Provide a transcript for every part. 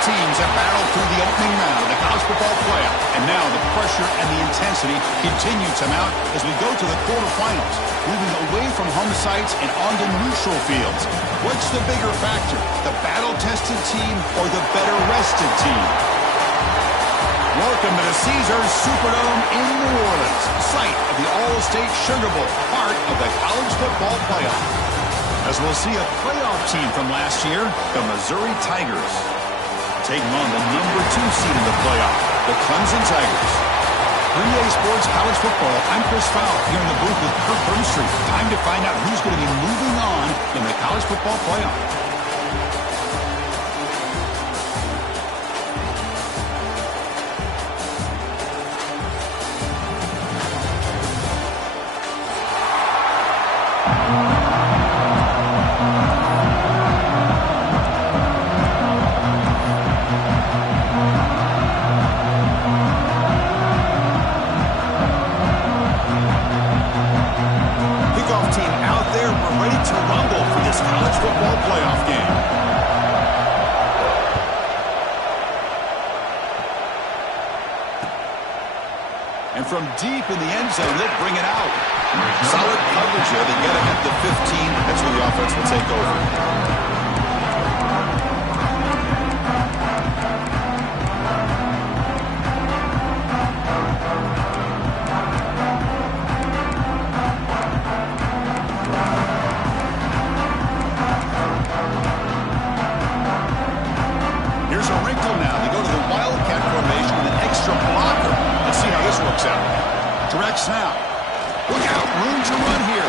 teams have battled through the opening round of the college football playoff, and now the pressure and the intensity continue to mount as we go to the quarterfinals, moving away from home sites and onto neutral fields. What's the bigger factor, the battle-tested team or the better-rested team? Welcome to the Caesars Superdome in New Orleans, site of the All-State Sugar Bowl, part of the college football playoff. As we'll see a playoff team from last year, the Missouri Tigers, taking on the number 2 seed in the playoff, the Clemson Tigers. For EA Sports College Football, I'm Chris Fowler here in the booth with Kirk Burnstreet. Time to find out who's going to be moving on in the college football playoff. From deep in the end zone, they'll bring it out. Solid coverage there. They get him at the 15. That's where the offense will take over. Here's a wrinkle now. They go to the Wildcat formation with an extra blocker. Let's see how this works out. Direct snap. Look out, room to run here.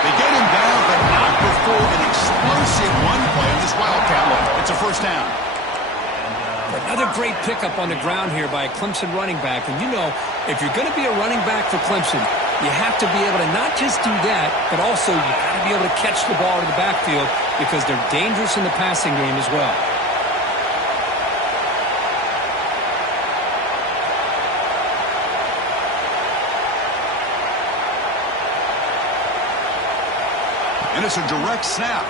They get him down, but not before an explosive run play on this Wildcat look. It's a first down. Another great pickup on the ground here by a Clemson running back. And you know, if you're going to be a running back for Clemson, you have to be able to not just do that, but also you got to be able to catch the ball in the backfield because they're dangerous in the passing game as well. And it's a direct snap.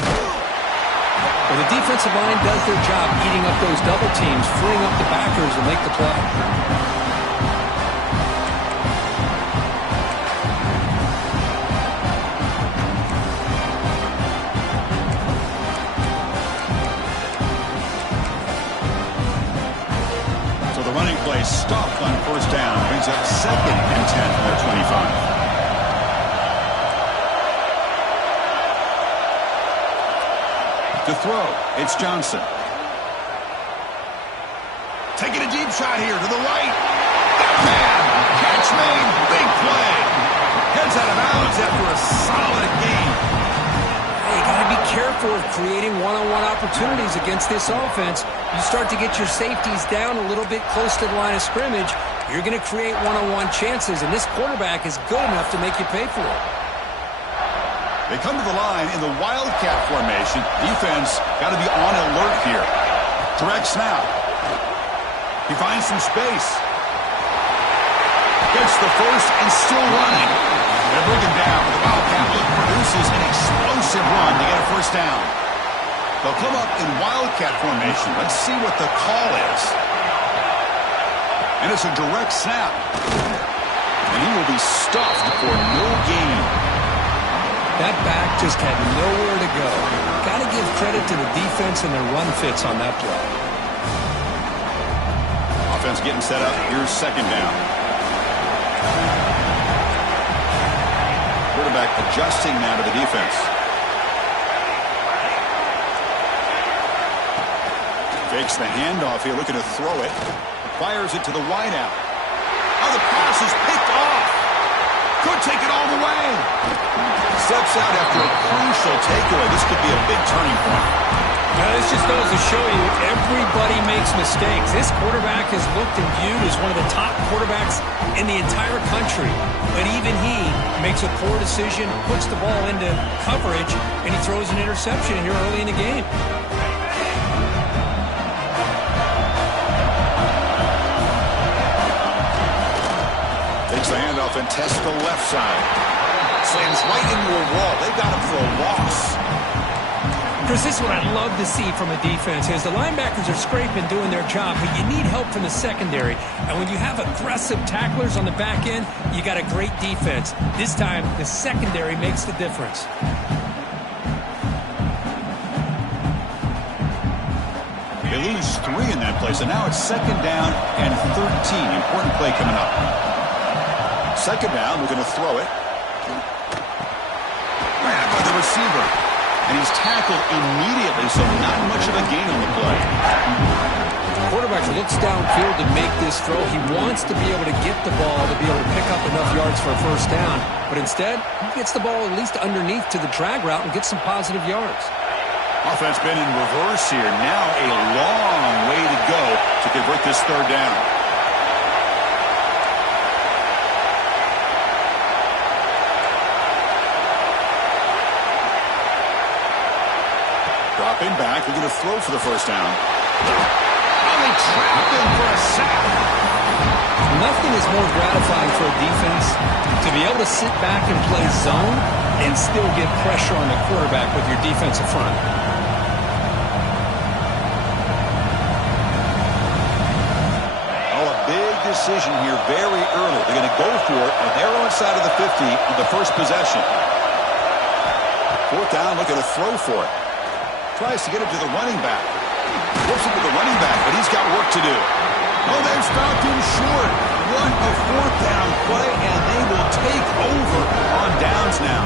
Well, the defensive line does their job eating up those double teams, freeing up the backers to make the play. So the running play stopped on first down. Brings up 2nd and 10 from their 25. To throw, it's Johnson. Taking a deep shot here to the right. Got man. Catch made. Big play. Heads out of bounds after a solid game. You got to be careful of creating one-on-one opportunities against this offense. You start to get your safeties down a little bit close to the line of scrimmage, you're going to create one-on-one chances, and this quarterback is good enough to make you pay for it. They come to the line in the Wildcat formation. Defense got to be on alert here. Direct snap. He finds some space. Gets the first and still running. They bring him down. The Wildcat look produces an explosive run to get a first down. They'll come up in Wildcat formation. Let's see what the call is. And it's a direct snap. And he will be stuffed for no gain. That back just had nowhere to go. Got to give credit to the defense and their run fits on that play. Offense getting set up. Here's 2nd down. Quarterback adjusting now to the defense. Fakes the handoff here, looking to throw it. Fires it to the wideout. Oh, the pass is picked off. Could take it all the way. Steps out after a crucial takeaway. This could be a big turning point. Now, this just goes to show you everybody makes mistakes. This quarterback is looked and viewed as one of the top quarterbacks in the entire country. But even he makes a poor decision, puts the ball into coverage, and he throws an interception here early in the game. Takes the handoff and tests the left side. Slams right into a wall. They got him for a loss. Chris, this is what I love to see from a defense is the linebackers are scraping, doing their job, but you need help from the secondary. And when you have aggressive tacklers on the back end, you got a great defense. This time, the secondary makes the difference. They lose 3 in that play, so now it's 2nd down and 13. Important play coming up. 2nd down, we're going to throw it. Grabbed by the receiver. And he's tackled immediately, so not much of a gain on the play. The quarterback looks downfield to make this throw. He wants to be able to get the ball to be able to pick up enough yards for a 1st down. But instead, he gets the ball at least underneath to the drag route and gets some positive yards. Offense been in reverse here. Now a long way to go to convert this 3rd down. Dropping back, we're going to throw for the 1st down. Oh, they trapped him for a sack. Nothing is more gratifying for a defense to be able to sit back and play zone and still get pressure on the quarterback with your defensive front. Oh, a big decision here very early. They're going to go for it on their own side of the 50 on the first possession. 4th down, looking to throw for it. Tries to get it to the running back. Flips it to the running back, but he's got work to do. Oh, they've stopped him short. What a 4th down play, and they will take over on downs now.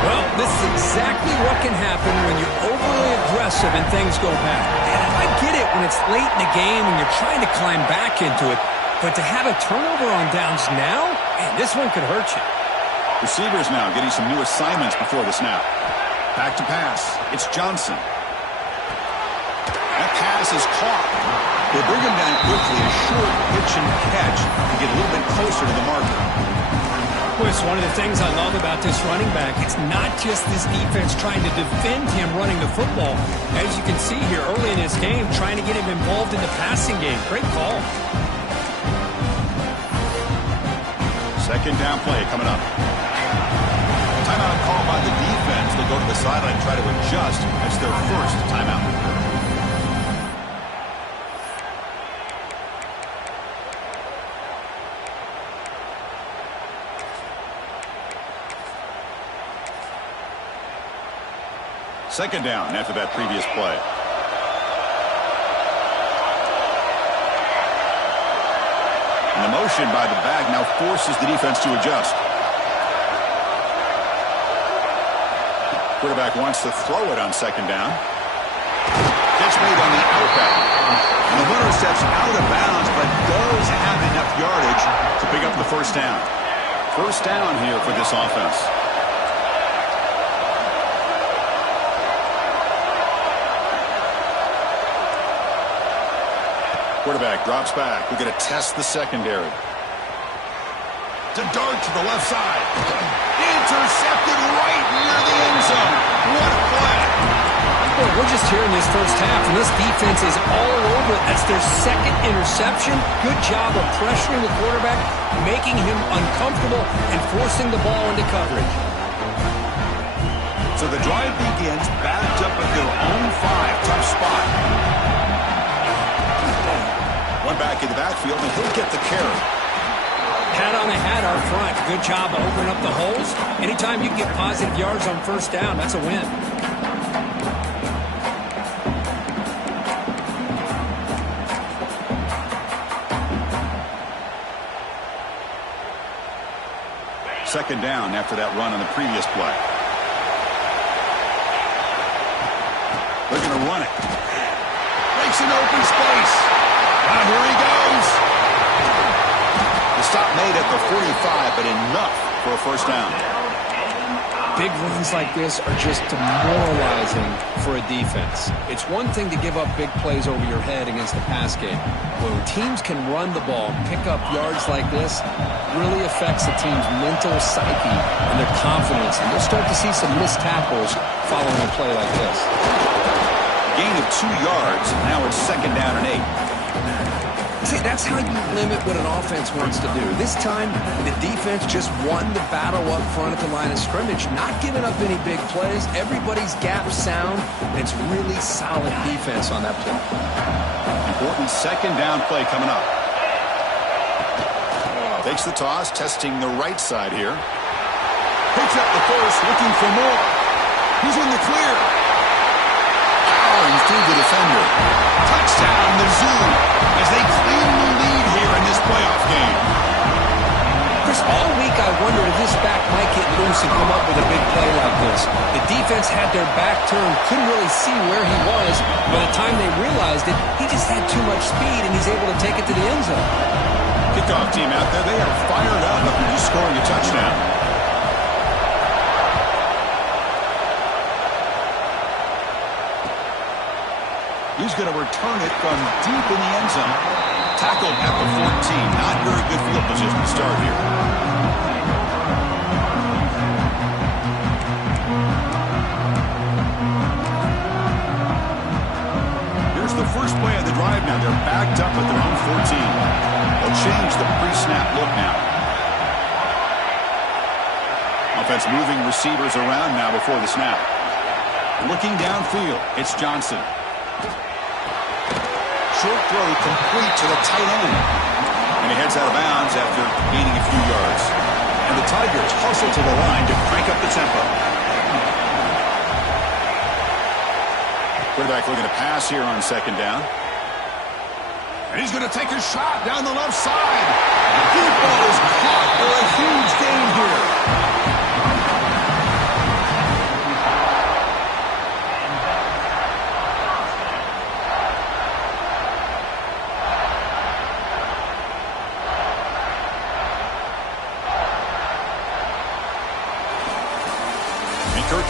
Well, this is exactly what can happen when you're overly aggressive and things go bad. And I get it when it's late in the game and you're trying to climb back into it, but to have a turnover on downs now, man, this one could hurt you. Receivers now getting some new assignments before the snap. Back to pass. It's Johnson. That pass is caught. They bring him down quickly. A short pitch and catch to get a little bit closer to the marker. Chris, one of the things I love about this running back, it's not just this defense trying to defend him running the football. As you can see here early in this game, trying to get him involved in the passing game. Great call. 2nd down play coming up. Timeout call by the defense. They go to the sideline and try to adjust. That's their 1st timeout. Second down after that previous play. And the motion by the back now forces the defense to adjust. Quarterback wants to throw it on 2nd down. Catch made on the outback. And the runner steps out of bounds, but does have enough yardage to pick up the 1st down. 1st down here for this offense. Quarterback drops back. We're going to test the secondary. To dart to the left side. Intercepted right near the end zone. What a play. Boy, we're just here in this 1st half, and this defense is all over it. That's their 2nd interception. Good job of pressuring the quarterback, making him uncomfortable, and forcing the ball into coverage. So the drive begins backed up at their own 5. Tough spot. One back in the backfield, and he'll get the carry. Hat on a hat out front. Good job of opening up the holes. Anytime you can get positive yards on 1st down, that's a win. Second down after that run on the previous play. They're going to run it. Breaks an open space. And here he goes. The stop made at the 45, but enough for a 1st down. Big runs like this are just demoralizing for a defense. It's one thing to give up big plays over your head against the pass game. When teams can run the ball, pick up yards like this, really affects the team's mental psyche and their confidence. And you'll start to see some missed tackles following a play like this. Gain of 2 yards. Now it's 2nd down and 8. See, that's how you limit what an offense wants to do. This time, the defense just won the battle up front at the line of scrimmage, not giving up any big plays. Everybody's gap sound, and it's really solid defense on that play. Important second down play coming up. Takes the toss, testing the right side here. Picks up the first, looking for more. He's in the clear. Powering through the defender. Touchdown, Mizzou, as they claim the lead here in this playoff game. Chris, all week I wondered if this back might get loose and come up with a big play like this. The defense had their back turned, couldn't really see where he was. By the time they realized it, he just had too much speed, and he's able to take it to the end zone. Kickoff team out there, they are fired up after just scoring a touchdown. He's going to return it from deep in the end zone. Tackled at the 14. Not very good field position to start here. Here's the first play of the drive now. They're backed up at their own 14. They'll change the pre-snap look now. Offense moving receivers around now before the snap. Looking downfield, it's Johnson. Short throw complete to the tight end. And he heads out of bounds after gaining a few yards. And the Tigers hustle to the line to crank up the tempo. Quarterback looking to pass here on second down. And he's going to take a shot down the left side. Deep ball is caught for a huge gain here.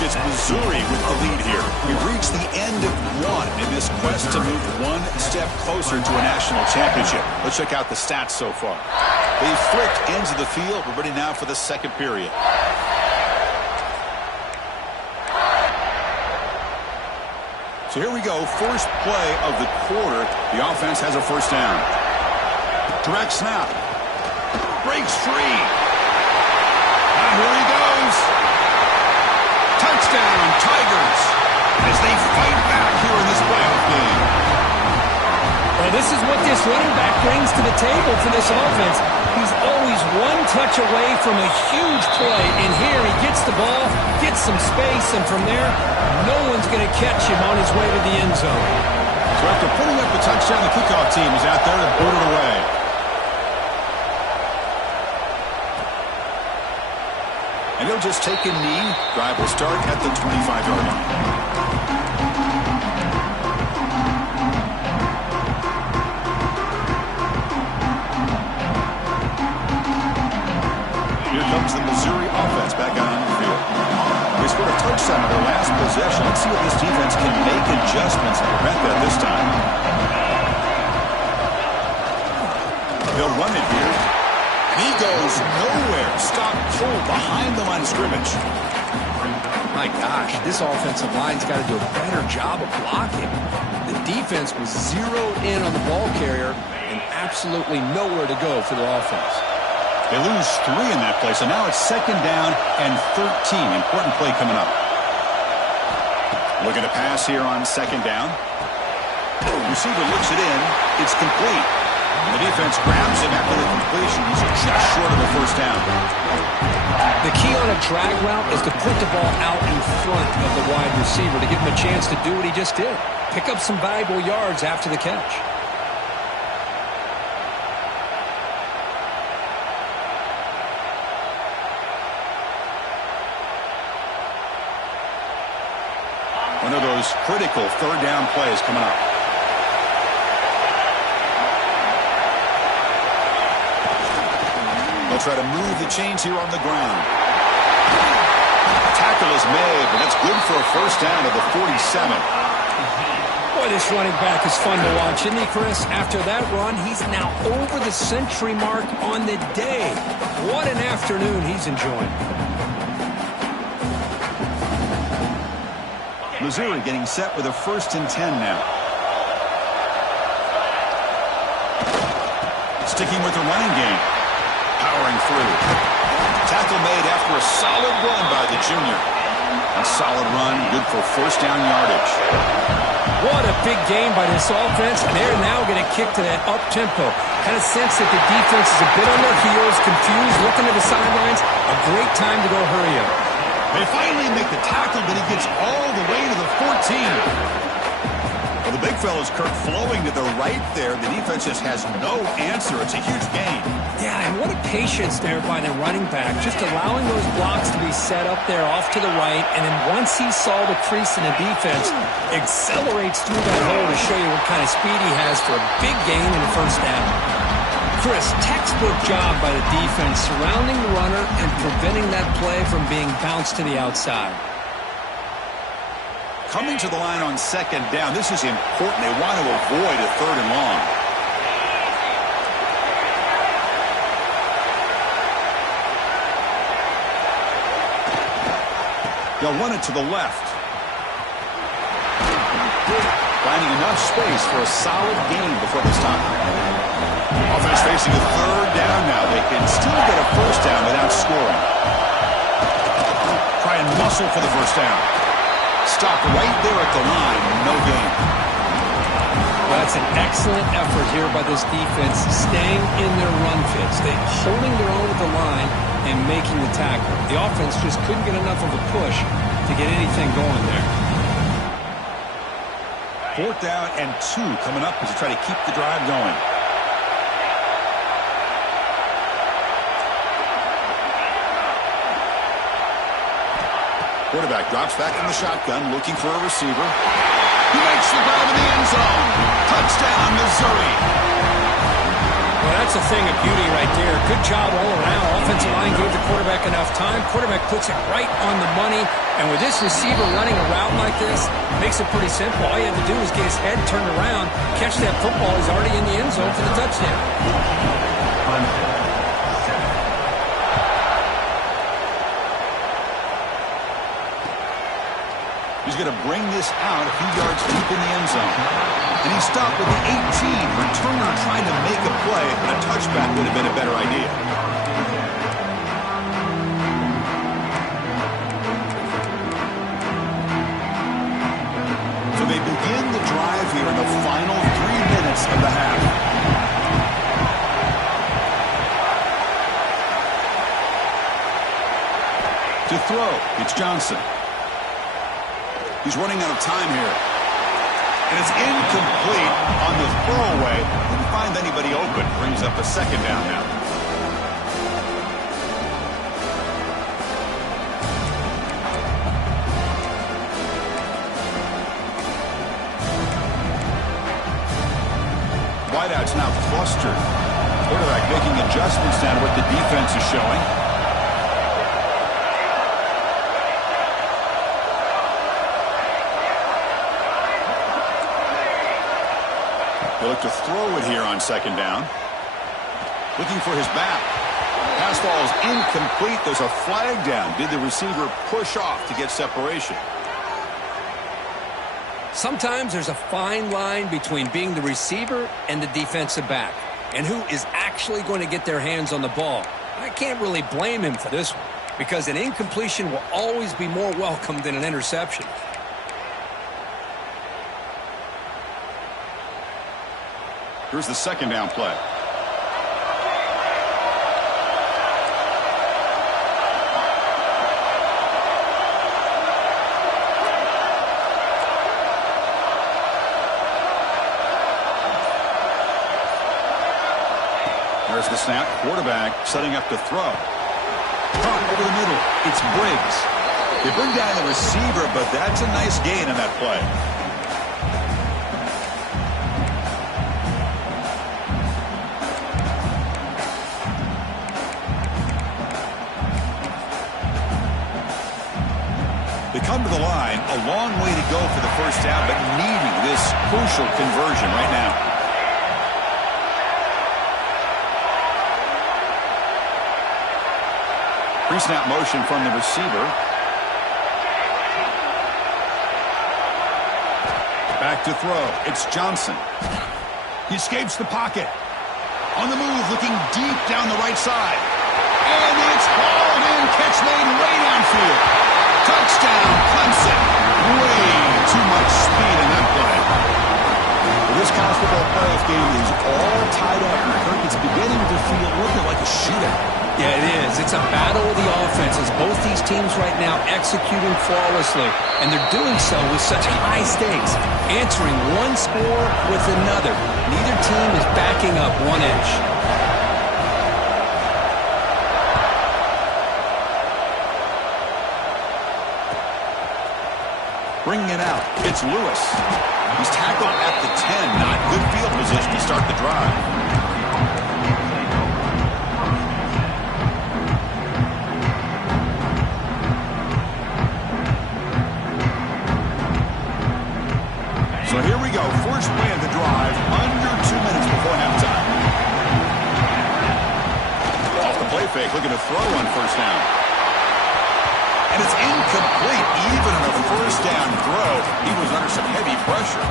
It's Missouri with the lead here. We've reached the end of one in this quest to move one step closer to a national championship. Let's check out the stats so far. They flicked ends of the field. We're ready now for the second period. So here we go. First play of the quarter. The offense has a first down. Direct snap. Breaks free. And here he goes. Touchdown, Tigers, as they fight back here in this playoff game. Well, this is what this running back brings to the table for this offense. He's always one touch away from a huge play, and here he gets the ball, gets some space, and from there, no one's going to catch him on his way to the end zone. So after putting up the touchdown, the kickoff team is out there to boot it away. And he'll just take a knee. Drive will start at the 25-yard line. Here comes the Missouri offense back out on the field. They scored a touchdown on their last possession. Let's see if this defense can make adjustments and prevent that this time. They'll run it here. He goes nowhere. Stop cold behind the line of scrimmage. My gosh, this offensive line's got to do a better job of blocking. The defense was zeroed in on the ball carrier and absolutely nowhere to go for the offense. They lose 3 in that play, so now it's second down and 13. Important play coming up. Looking to pass here on second down. Receiver looks it in. It's complete. The defense grabs him after the completion. He's just short of the first down. The key on a drag route is to put the ball out in front of the wide receiver to give him a chance to do what he just did. Pick up some valuable yards after the catch. One of those critical third down plays coming up. They'll try to move the chains here on the ground. Tackle is made, but that's good for a first down at the 47. Boy, this running back is fun to watch, isn't he, Chris? After that run, he's now over the century mark on the day. What an afternoon he's enjoying. Missouri getting set with a 1st and 10 now. sticking with the running game. Powering through. Tackle made after a solid run by the junior. A solid run, good for first down yardage. What a big game by this offense, and they're now going to kick to that up-tempo. Kind of sense that the defense is a bit on their heels, confused, looking to the sidelines. A great time to go hurry up. They finally make the tackle, but he gets all the way to the 14. Well, the big fella's Kirk flowing to the right there. The defense just has no answer. It's a huge gain. Yeah, and what a patience there by the running back, just allowing those blocks to be set up there off to the right, and then once he saw the crease in the defense, accelerates through that hole to show you what kind of speed he has for a big gain in the first down. Chris, textbook job by the defense surrounding the runner and preventing that play from being bounced to the outside. Coming to the line on second down, this is important. They want to avoid a third and long. They'll run it to the left. Finding enough space for a solid gain before this time. Offense facing a third down now. They can still get a first down without scoring. Try and muscle for the first down. Stop right there at the line. No gain. Well, that's an excellent effort here by this defense, staying in their run fits. They're holding their own at the line and making the tackle. The offense just couldn't get enough of a push to get anything going there. 4th down and 2 coming up as they try to keep the drive going. Quarterback drops back in the shotgun, looking for a receiver. He makes the grab in the end zone. Touchdown, Missouri. Well, that's a thing of beauty right there. Good job all around. Offensive line gave the quarterback enough time. Quarterback puts it right on the money. And with this receiver running a route like this, makes it pretty simple. All you have to do is get his head turned around, catch that football. He's already in the end zone for the touchdown. He's going to bring this out a few yards deep in the end zone. And he stopped with the 18. Returner trying to make a play, but a touchback would have been a better idea. So they begin the drive here in the final 3 minutes of the half. To throw, it's Johnson. He's running out of time here. And it's incomplete on the throwaway. Didn't find anybody open. Brings up a second down now. Wideout's now clustered. Quarterback making adjustments now to what the defense is showing. They look to throw it here on second down. Looking for his back. Pass ball is incomplete. There's a flag down. Did the receiver push off to get separation? Sometimes there's a fine line between being the receiver and the defensive back, and who is actually going to get their hands on the ball. I can't really blame him for this one, because an incompletion will always be more welcome than an interception. Here's the second down play. There's the snap. Quarterback setting up to throw. Caught over the middle. It's Briggs. They bring down the receiver, but that's a nice gain in that play. They come to the line, a long way to go for the first down, but needing this crucial conversion right now. Pre-snap motion from the receiver. Back to throw. It's Johnson. He escapes the pocket. On the move, looking deep down the right side. And it's hauled in. Catch made way downfield. Touchdown, Clemson. Way too much speed in that play. Well, this college football playoff game is all tied up. And Kirk, it's beginning to feel a little bit like a shootout. Yeah, it is. It's a battle of the offenses. Both these teams right now executing flawlessly, and they're doing so with such high stakes, answering one score with another. Neither team is backing up one inch. Bringing it out, it's Lewis. He's tackled at the 10. Not good field position to start the drive. So here we go, first play of the drive, under 2 minutes before halftime. Off the play fake, looking to throw on first down. And it's incomplete, even on a first down throw. He was under some heavy pressure.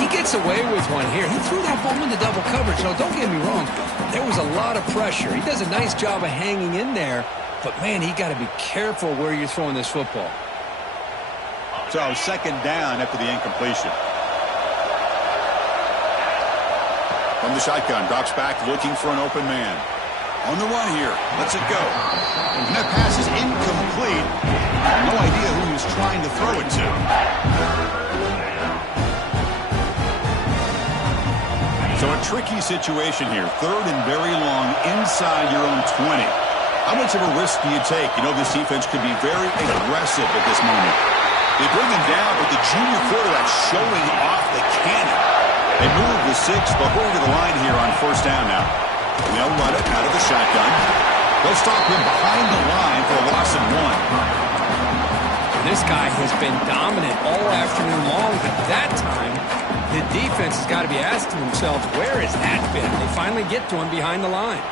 He gets away with one here. He threw that ball into double coverage. Now, don't get me wrong, there was a lot of pressure. He does a nice job of hanging in there, but man, he got to be careful where you're throwing this football. So second down after the incompletion. From the shotgun, drops back looking for an open man. On the run here, lets it go. And that pass is incomplete. No idea who he's trying to throw it to. So a tricky situation here. Third and very long inside your own 20. How much of a risk do you take? You know this defense could be very aggressive at this moment. They bring him down, but the junior quarterback showing off the cannon. They move the 6, but going to the line here on first down now. They'll run it out of the shotgun. They'll stop him behind the line for a loss of 1. This guy has been dominant all afternoon long, but that time, the defense has got to be asking themselves, where has that been? They finally get to him behind the line.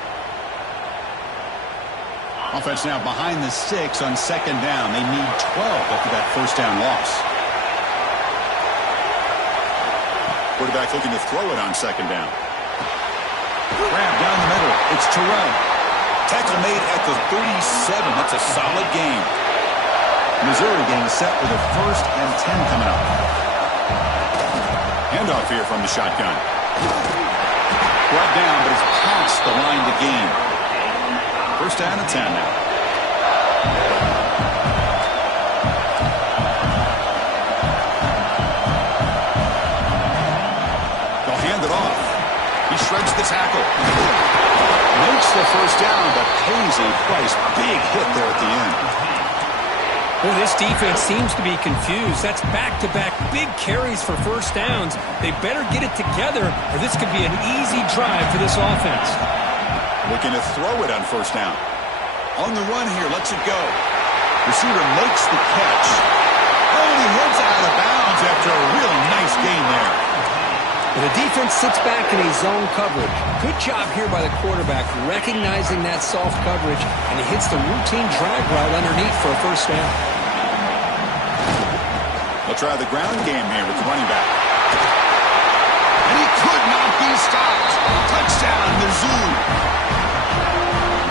Offense now behind the 6 on second down. They need 12 after that first down loss. Quarterback looking to throw it on second down. Grab down the middle. It's Terrell. Tackle made at the 37. That's a solid gain. Missouri getting set for the 1st and 10 coming up. Handoff here from the shotgun. Brought down, but it's past the line to gain. First down and 10 now. They'll hand it off. He shreds the tackle. Makes the first down, but pays a price. Big hit there at the end. Well, this defense seems to be confused. That's back-to-back big carries for first downs. They better get it together, or this could be an easy drive for this offense. Looking to throw it on first down. On the run here, lets it go. Receiver makes the catch. Oh, and he heads out of bounds after a really nice gain there. The defense sits back in a zone coverage. Good job here by the quarterback, recognizing that soft coverage, and he hits the routine drag route underneath for a first down. They'll try the ground game here with the running back. And he could not be stopped. Touchdown, Mizzou.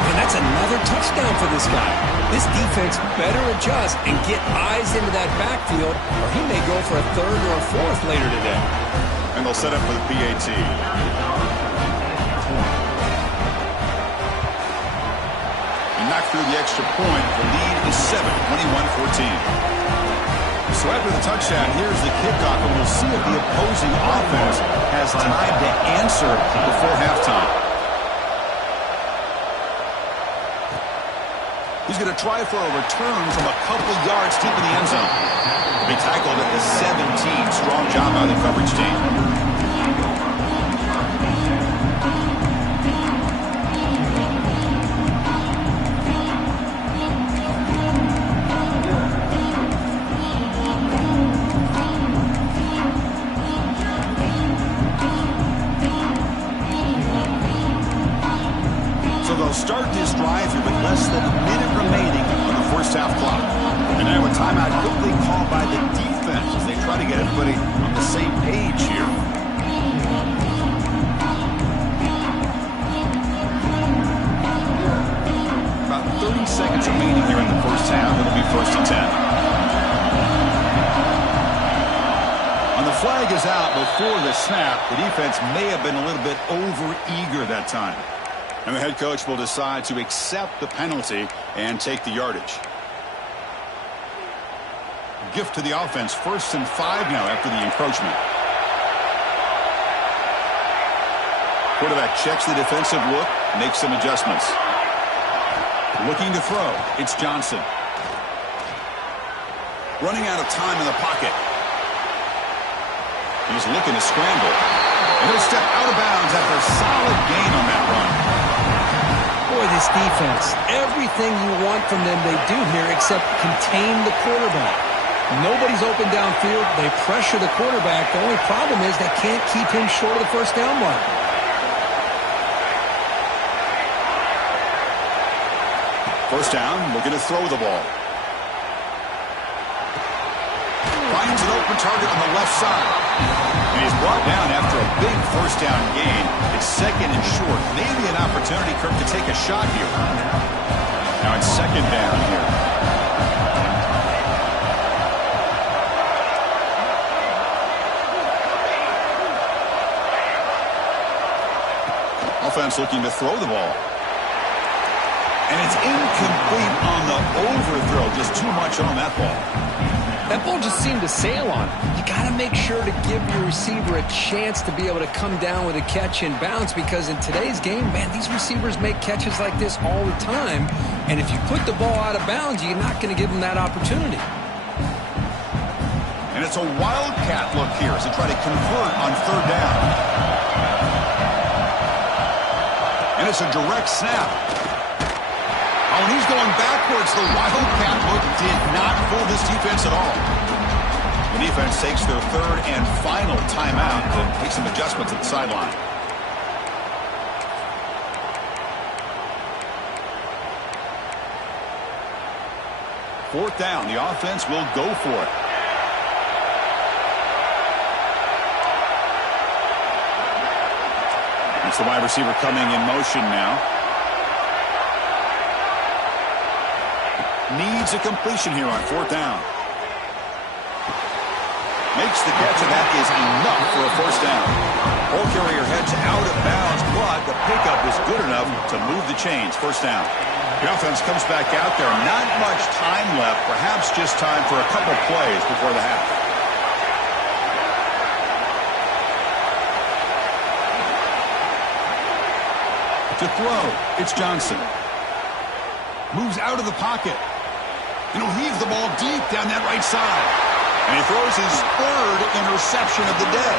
And that's another touchdown for this guy. This defense better adjust and get eyes into that backfield, or he may go for a third or a fourth later today. And they'll set up for the PAT. And knocked through the extra point. The lead is 7, 21-14. So after the touchdown, here's the kickoff, and we'll see if the opposing offense has time to answer before halftime. He's going to try for a return from a couple yards deep in the end zone. They tackled at the 17. Strong job by the coverage team. So they'll start this drive here with less than a minute remaining on the first half clock. And now a timeout quickly called by the defense as they try to get everybody on the same page here. is out before the snap. The defense may have been a little bit over-eager that time. And the head coach will decide to accept the penalty and take the yardage. Gift to the offense, 1st and 5 now after the encroachment. Quarterback checks the defensive look, makes some adjustments. Looking to throw, it's Johnson. Running out of time in the pocket. He's looking to scramble. And he'll step out of bounds after a solid gain on that run. Boy, this defense, everything you want from them they do here except contain the quarterback. Nobody's open downfield. They pressure the quarterback. The only problem is they can't keep him short of the first down mark. First down, looking to throw the ball. Finds an open target on the left side. And he's brought down after a big first down gain. It's 2nd and short. Maybe an opportunity, Kirk, to take a shot here. Now it's 2nd down here. Offense looking to throw the ball. And it's incomplete on the overthrow. Just too much on that ball. That ball just seemed to sail on. You got to make sure to give your receiver a chance to be able to come down with a catch and bounce, because in today's game, man, these receivers make catches like this all the time. And if you put the ball out of bounds, you're not going to give them that opportunity. And it's a wildcat look here as they try to convert on 3rd down. And it's a direct snap. Oh, and he's going backwards. The wildcat look did not fool this defense at all. The defense takes their 3rd and final timeout to make some adjustments at the sideline. Fourth down. The offense will go for it. It's the wide receiver coming in motion now. Needs a completion here on 4th down. Makes the catch, and that is enough for a 1st down. Ball carrier heads out of bounds, but the pickup is good enough to move the chains. 1st down. The offense comes back out there. Not much time left. Perhaps just time for a couple plays before the half. To throw, it's Johnson. Moves out of the pocket. And he'll heave the ball deep down that right side. And he throws his 3rd interception of the day.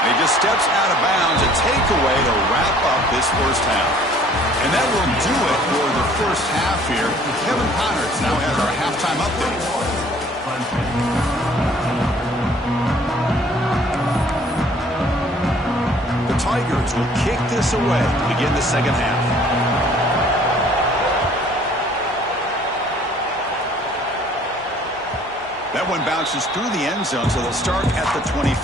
And he just steps out of bounds, a takeaway to wrap up this first half. And that will do it for the first half here. Kevin Connerts now has our halftime update. The Tigers will kick this away to begin the second half. That one bounces through the end zone, so they'll start at the 25.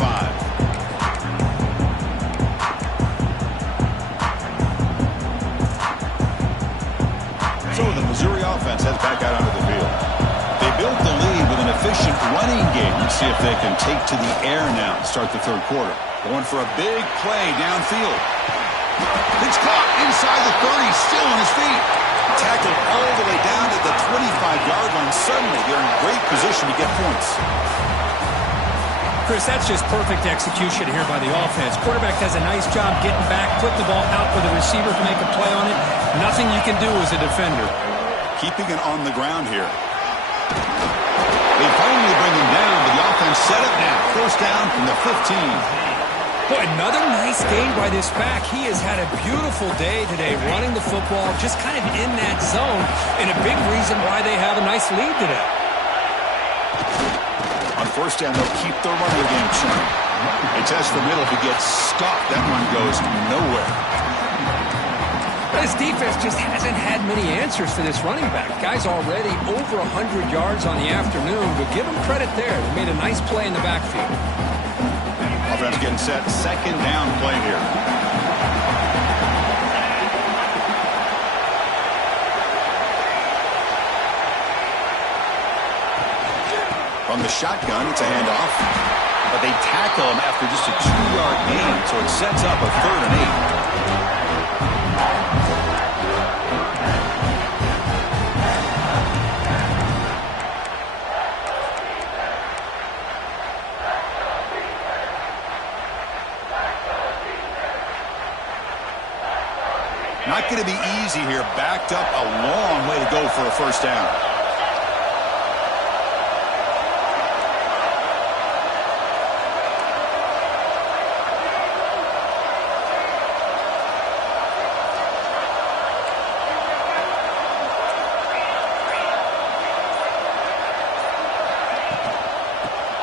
So the Missouri offense heads back out onto the field. They built the lead with an efficient running game. Let's see if they can take to the air now to start the 3rd quarter. Going for a big play downfield. It's caught inside the 30, still on his feet. Tackled all the way down to the 25-yard line. Suddenly, they're in great position to get points. Chris, that's just perfect execution here by the offense. Quarterback does a nice job getting back, putting the ball out where the receiver can make a play on it. Nothing you can do as a defender. Keeping it on the ground here. They finally bring him down, but the offense set it now. 1st down from the 15. Boy, another nice game by this back. He has had a beautiful day today running the football, just kind of in that zone, and a big reason why they have a nice lead today. On 1st down, they'll keep their running game churning. They test the middle. If he gets stuck, that one goes nowhere. This defense just hasn't had many answers for this running back. Guy's already over 100 yards on the afternoon, but give him credit there. They made a nice play in the backfield. Offense getting set. 2nd down play here. From the shotgun, it's a handoff. But they tackle him after just a 2-yard gain, so it sets up a 3rd and 8. Not going to be easy here. Backed up a long way to go for a first down.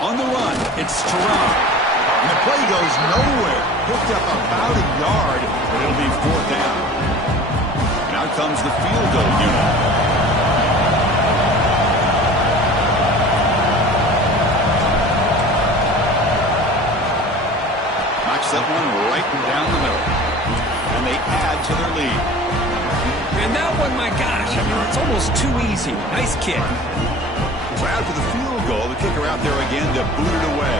On the run, it's Round. And the play goes nowhere. Picked up about a yard, but it'll be 4th down. Now comes the field goal unit. Knocks that one right down the middle. And they add to their lead. And that one, my gosh, I mean, it's almost too easy. Nice kick. So after the field goal, the kicker out there again to boot it away.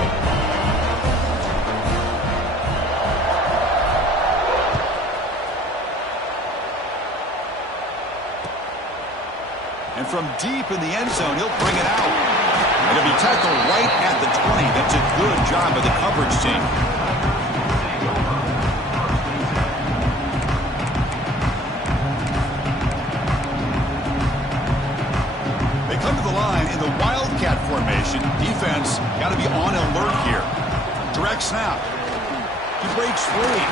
And from deep in the end zone, he'll bring it out. It'll be tackled right at the 20. That's a good job of the coverage team. They come to the line in the Wildcat formation. Defense got to be on alert here. Direct snap. He breaks free.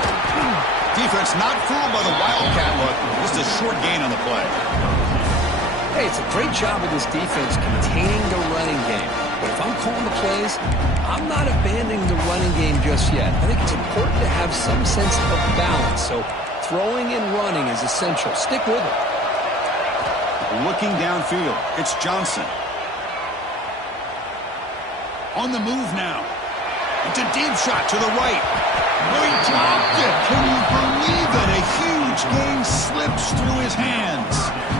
Defense not fooled by the Wildcat look. Just a short gain on the play. Hey, it's a great job of this defense containing the running game. But if I'm calling the plays, I'm not abandoning the running game just yet. I think it's important to have some sense of balance. So throwing and running is essential. Stick with it. Looking downfield, it's Johnson. On the move now. It's a deep shot to the right. Oh, he dropped it. Can you believe it? A huge gain slips through his hands.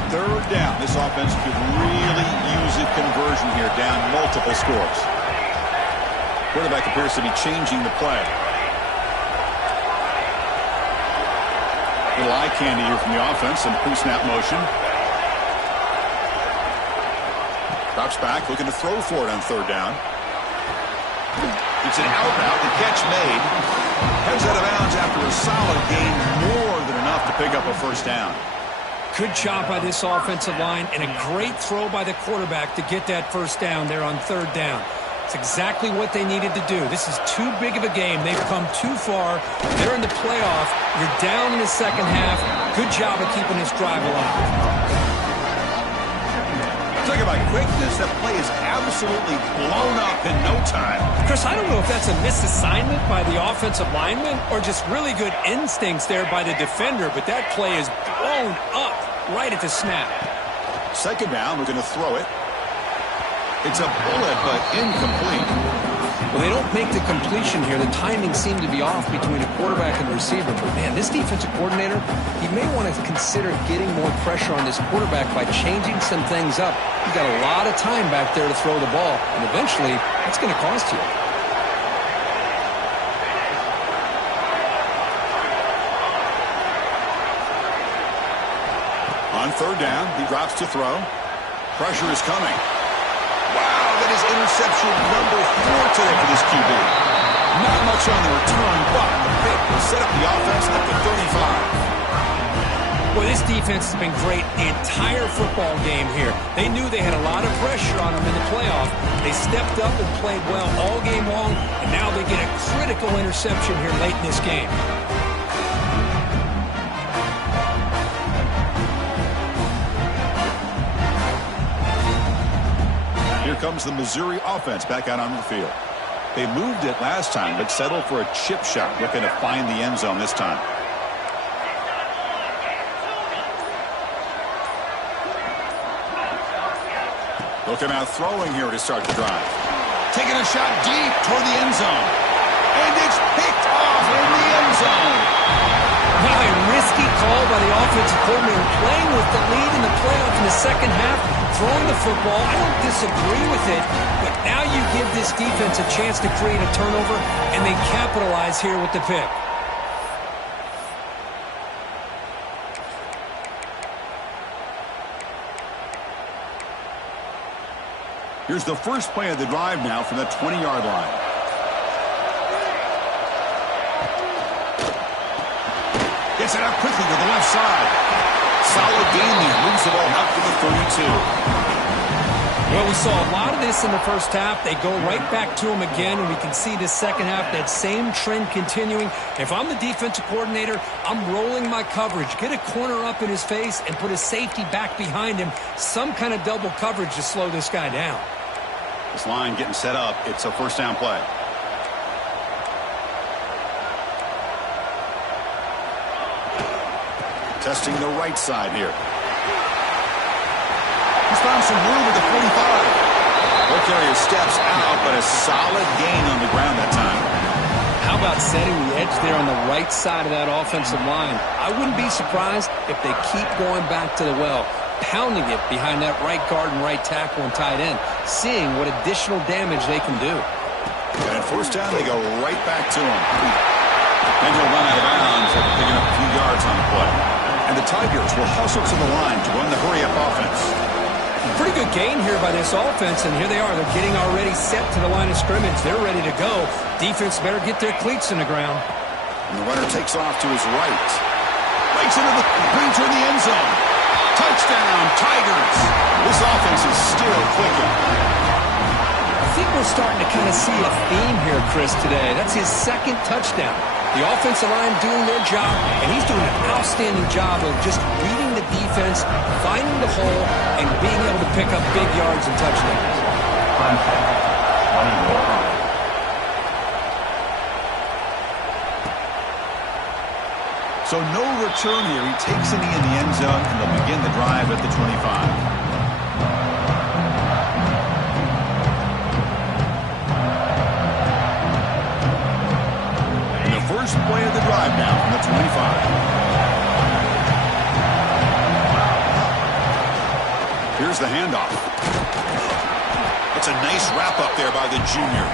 3rd down. This offense could really use a conversion here, down multiple scores. Quarterback appears to be changing the play. Little eye candy here from the offense, some pre-snap motion. Drops back, looking to throw for it on 3rd down. It's an out route, the catch made. Heads out of bounds after a solid gain, more than enough to pick up a first down. Good job by this offensive line and a great throw by the quarterback to get that first down there on 3rd down. It's exactly what they needed to do. This is too big of a game. They've come too far. They're in the playoff. You're down in the second half. Good job of keeping this drive alive. Talk about quickness. That play is absolutely blown up in no time. Chris, I don't know if that's a misassignment by the offensive lineman or just really good instincts there by the defender, but that play is blown up right at the snap. 2nd down, we're going to throw it. It's a bullet, but incomplete. Well, they don't make the completion here. The timing seemed to be off between a quarterback and a receiver. But, man, this defensive coordinator, he may want to consider getting more pressure on this quarterback by changing some things up. He's got a lot of time back there to throw the ball, and eventually that's going to cost you. On 3rd down, he drops to throw. Pressure is coming. Wow, that is interception number 4 today for this QB. Not much on the return, but the pick will set up the offense at the 35. Boy, this defense has been great the entire football game here. They knew they had a lot of pressure on them in the playoff. They stepped up and played well all game long, and now they get a critical interception here late in this game. Here comes the Missouri offense back out onto the field. They moved it last time, but settled for a chip shot, looking to find the end zone this time. Looking out throwing here to start the drive. Taking a shot deep toward the end zone. And it's picked off in the end zone. Now a risky call by the offensive coordinator, playing with the lead in the playoff in the second half, throwing the football. I don't disagree with it, but now this defense a chance to create a turnover, and they capitalize here with the pick. Here's the first play of the drive now from the 20-yard line. Gets it up quickly to the left side. Solid gain there. Moves the ball up to the 32. Well, we saw a lot of this in the first half. They go right back to him again, and we can see the second half, that same trend continuing. If I'm the defensive coordinator, I'm rolling my coverage. Get a corner up in his face and put a safety back behind him. Some kind of double coverage to slow this guy down. This line getting set up. It's a first down play. Testing the right side here. He's found some room at the 45. Ball carrier steps out, but a solid gain on the ground that time. How about setting the edge there on the right side of that offensive line? I wouldn't be surprised if they keep going back to the well, pounding it behind that right guard and right tackle and tight end, seeing what additional damage they can do. And at first down, they go right back to him. Then he'll run out of bounds after picking up a few yards on the play. And the Tigers will hustle to the line to run the hurry-up offense. Pretty good gain here by this offense, and here they are. They're getting already set to the line of scrimmage. They're ready to go. Defense better get their cleats in the ground. And the runner takes off to his right. Breaks into the brings her in the end zone. Touchdown, Tigers. This offense is still clicking. I think we're starting to kind of see a theme here, Chris, today. That's his second touchdown. The offensive line doing their job, and he's doing an outstanding job of just reading the defense, finding the hole, and being able to pick up big yards and touchdowns. So no return here. He takes a knee in the end zone, and they'll begin the drive at the 25. First play of the drive now from the 25. Here's the handoff. It's a nice wrap-up there by the junior.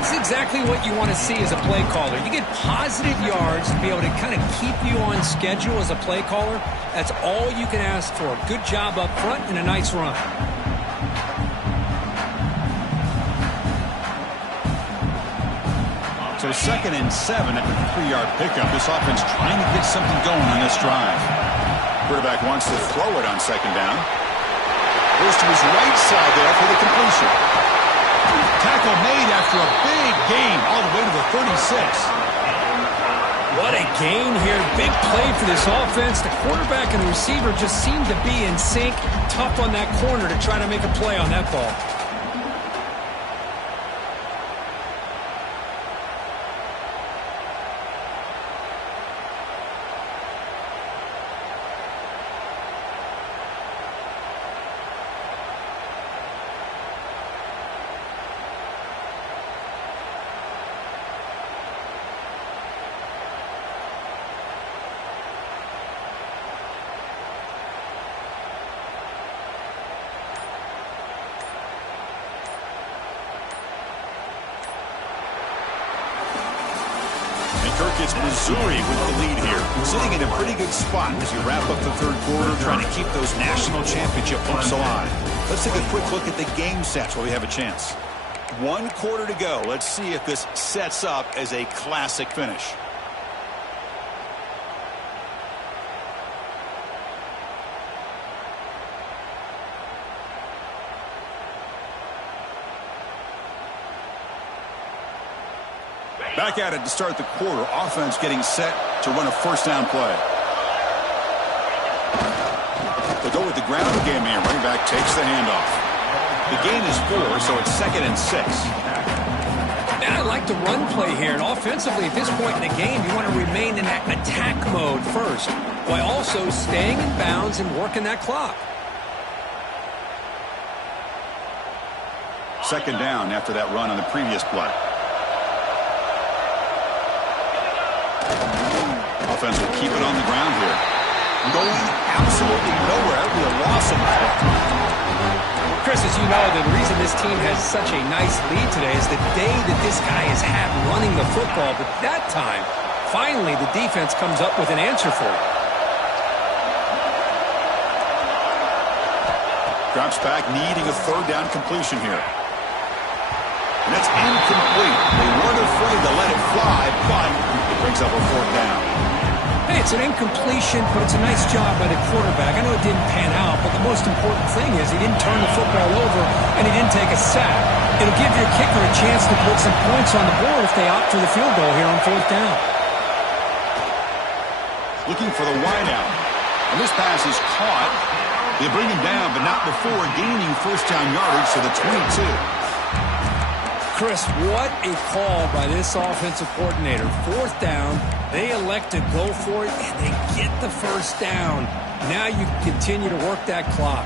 This is exactly what you want to see as a play caller. You get positive yards to be able to kind of keep you on schedule as a play caller. That's all you can ask for. Good job up front and a nice run. So 2nd and 7 after the 3-yard pickup. This offense trying to get something going on this drive. Quarterback wants to throw it on 2nd down. Goes to his right side there for the completion. Tackle made after a big gain all the way to the 36. What a gain here. Big play for this offense. The quarterback and the receiver just seem to be in sync. Tough on that corner to try to make a play on that ball. Kirk, it's Missouri with the lead here. Sitting in a pretty good spot as you wrap up the third quarter, trying to keep those national championship hopes alive. Let's take a quick look at the game sets while we have a chance. 1 quarter to go. Let's see if this sets up as a classic finish. Back at it to start the quarter. Offense getting set to run a first down play. They'll go with the ground game here. Running back takes the handoff. The gain is 4, so it's 2nd and 6. And I like the run play here. And offensively, at this point in the game, you want to remain in that attack mode first, while also staying in bounds and working that clock. 2nd down after that run on the previous play. Offense will keep it on the ground here. Going absolutely nowhere. That'll be a loss of the play. Chris, as you know, the reason this team has such a nice lead today is the day that this guy has had running the football. But that time, finally, the defense comes up with an answer for it. Drops back, needing a third down completion here. And that's incomplete. They weren't afraid to let it fly, but it brings up a fourth down. Hey, it's an incompletion, but it's a nice job by the quarterback. I know it didn't pan out, but the most important thing is he didn't turn the football over and he didn't take a sack. It'll give your kicker a chance to put some points on the board if they opt for the field goal here on fourth down. Looking for the wideout. And this pass is caught. They bring him down, but not before gaining first down yardage to the 22. Chris, what a call by this offensive coordinator. Fourth down, they elect to go for it, and they get the first down. Now you can continue to work that clock.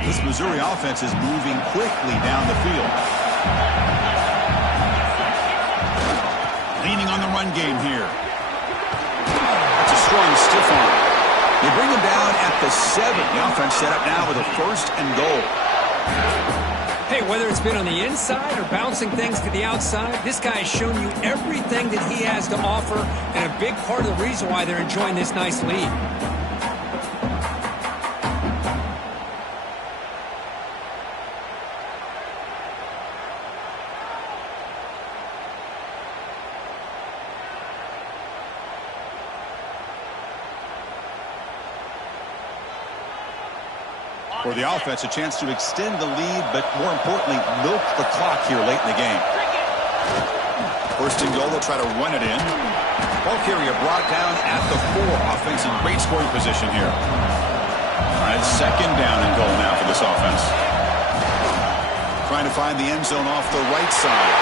This Missouri offense is moving quickly down the field. Leaning on the run game here. That's a strong stiff arm. They bring him down at the 7. The offense set up now with a first and goal. Hey, whether it's been on the inside or bouncing things to the outside, this guy has shown you everything that he has to offer, and a big part of the reason why they're enjoying this nice lead. For the offense, a chance to extend the lead, but more importantly, milk the clock here late in the game. First and goal, they'll try to run it in. Ball carrier brought down at the 4. Offense in great scoring position here. All right, second down and goal now for this offense. Trying to find the end zone off the right side.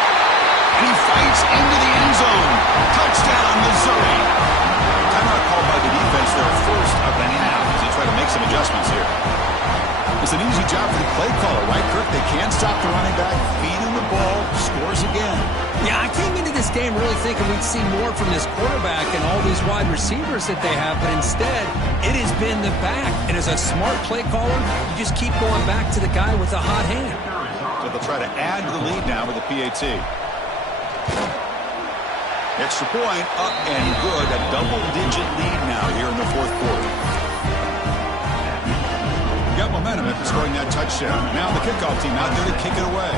And he fights into the end zone. Touchdown, Missouri. Timeout called by the defense, their first of the half, as they try to make some adjustments here. It's an easy job for the play caller, right, Kirk? They can't stop the running back, feed him the ball, scores again. Yeah, I came into this game really thinking we'd see more from this quarterback and all these wide receivers that they have, but instead, it has been the back. And as a smart play caller, you just keep going back to the guy with the hot hand. So they'll try to add to the lead now with the PAT. Extra point, up and good. A double-digit lead now here in the fourth quarter. Got momentum after scoring that touchdown. Now the kickoff team out there to kick it away.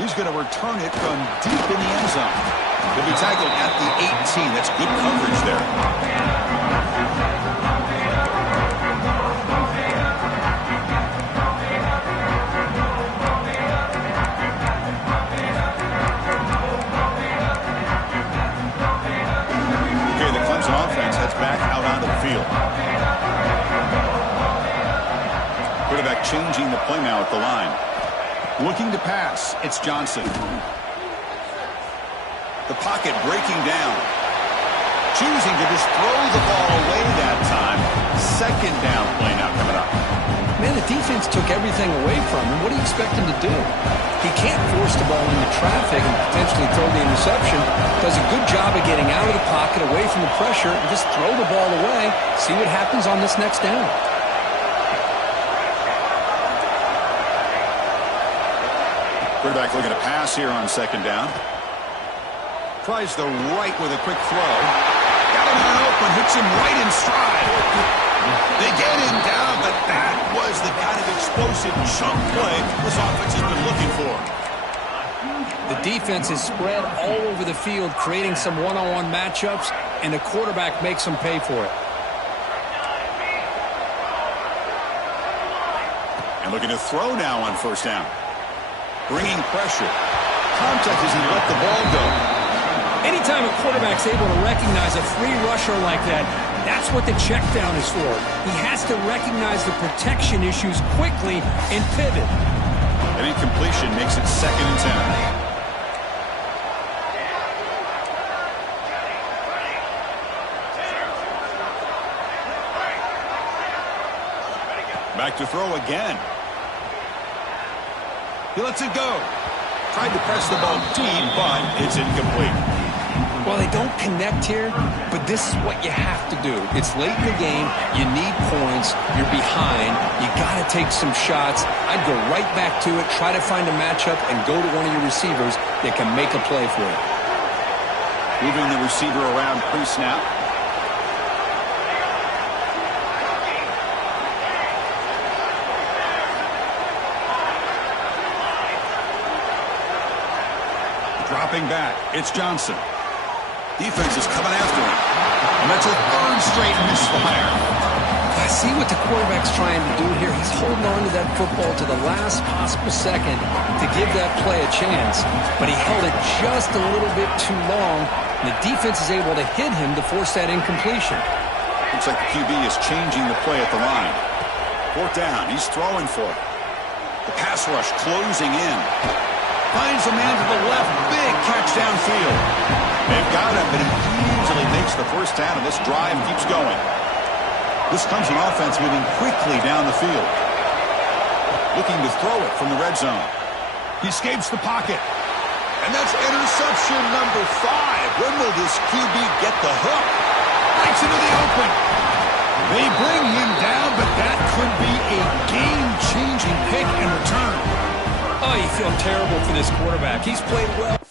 He's going to return it from deep in the end zone. He'll be tackled at the 18. That's good coverage there. Offense heads back out onto the field. Quarterback changing the play now at the line. Looking to pass. It's Johnson. The pocket breaking down. Choosing to just throw the ball away that time. Second down play now coming up. Man, the defense took everything away from him. What do you expect him to do? He can't force the ball into traffic and potentially throw the interception. Does a good job of getting out of the pocket, away from the pressure, and just throw the ball away. See what happens on this next down. Quarterback looking to pass here on second down. Tries the right with a quick throw. Got him on open, hits him right in stride. They get him down, but that was the kind of explosive chunk play this offense has been looking for. The defense is spread all over the field, creating some one-on-one matchups, and the quarterback makes them pay for it. And looking to throw now on first down. Bringing pressure. Contact as he let the ball go. Anytime a quarterback's able to recognize a free rusher like that, that's what the check down is for. He has to recognize the protection issues quickly and pivot. An incompletion makes it 2nd and 10. Back to throw again. He lets it go. Tried to press the ball deep, but it's incomplete. Well, they don't connect here, but this is what you have to do. It's late in the game. You need points. You're behind. You got to take some shots. I'd go right back to it, try to find a matchup, and go to one of your receivers that can make a play for you. Moving the receiver around pre-snap. Dropping back, it's Johnson. Defense is coming after him. And that's a third straight misfire. I see what the quarterback's trying to do here. He's holding on to that football to the last possible second to give that play a chance. But he held it just a little bit too long. And the defense is able to hit him to force that incompletion. Looks like the QB is changing the play at the line. Fourth down, he's throwing for it. The pass rush closing in. Finds a man to the left. Big catch downfield. They've got him, but he easily makes the first down, and this drive keeps going. This comes an offense moving quickly down the field. Looking to throw it from the red zone. He escapes the pocket. And that's interception number 5. When will this QB get the hook? Breaks into the open. They bring him down, but that could be a game-changing pick in return. Oh, you feel terrible for this quarterback. He's played well.